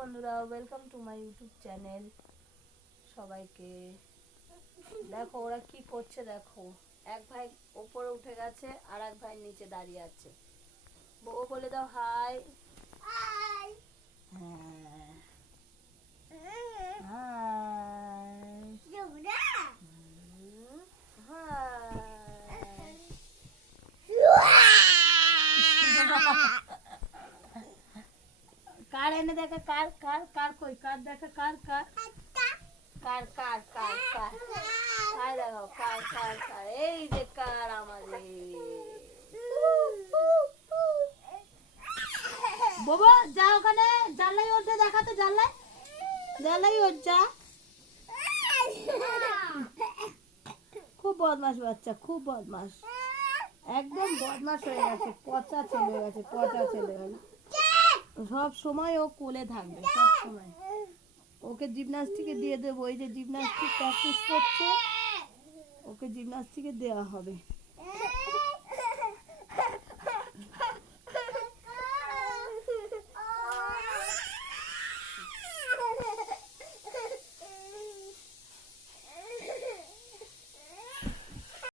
বন্ধুরা, welcome to my YouTube channel. সবাইকে দেখো ওরা কি করছে। দেখো এক ভাই উপরে উঠে গেছে আর এক ভাই নিচে দাঁড়িয়ে আছে। বউ বলে দাও হাই। হাই। হ্যাঁ হাই। কার এনে দেখা, কার কার কার কই, কার দেখা, কার কার কার কার কার কার কার দেখো, কার কার কার, এই যে কার আমাদের বাবা। যা ওখানে জানলাই ওঠে দেখাতে, জানলাই জানলাই ওঠ যা। খুব বদমাস বাচ্চা, খুব বদমাস, একদম বদমাস হয়ে গেছে, পচা ছেলে হয়ে গেছে, পচা ছেলে হয়ে গেছে। সব সময় ও কোলে থাকবে, সব সময়। ওকে জিমনাস্টিকে দিয়ে দেবো, ওই যে জিমনাস্টিক প্র্যাকটিস করছে, ওকে জিমনাস্টিকে দেওয়া হবে।